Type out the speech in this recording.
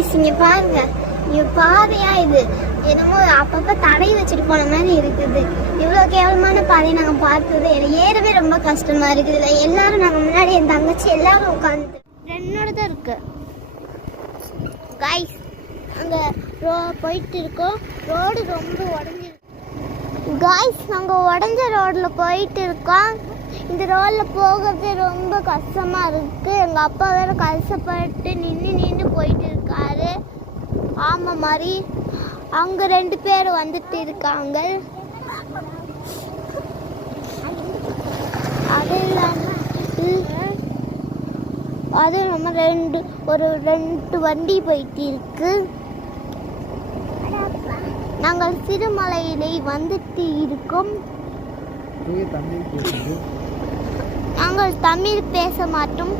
Guys இங்க பாருங்க, இங்க பாதையா இது என்னமோ அப்பப்ப தடை வச்சுட்டு போன மாதிரி இருக்குது. இவ்வளவு கேவலமான பாதையை நாங்க பார்த்தது ஏறவே ரொம்ப கஷ்டமா இருக்குது. இல்லை எல்லாரும் நாங்க முன்னாடி என் தங்கச்சி எல்லாரும் உட்காந்து என்னோட தான் இருக்கு காய்ஸ். அங்க போயிட்டு இருக்கோம். ரோடு ரொம்ப உடஞ்சிருக்கு காய்ஸ். நாங்கள் உடஞ்ச ரோடில் போயிட்டு இருக்கோம். இந்த ரோடில் போகிறதே ரொம்ப கஷ்டமாக இருக்குது. எங்கள் அப்பா வேறு கஷ்டப்பட்டு நின்று போயிட்டு இருக்காரு. ஆமாம் மாதிரி அங்கே 2 பேர் வந்துட்டு இருக்காங்க. அது இல்லாமல் ஒரு ரெண்டு வண்டி போயிட்டு இருக்கு. நாங்கள் சிறுமலையிலே வந்துட்டு இருக்கோம். நாங்கள் தமிழ் பேச மாட்டோம்.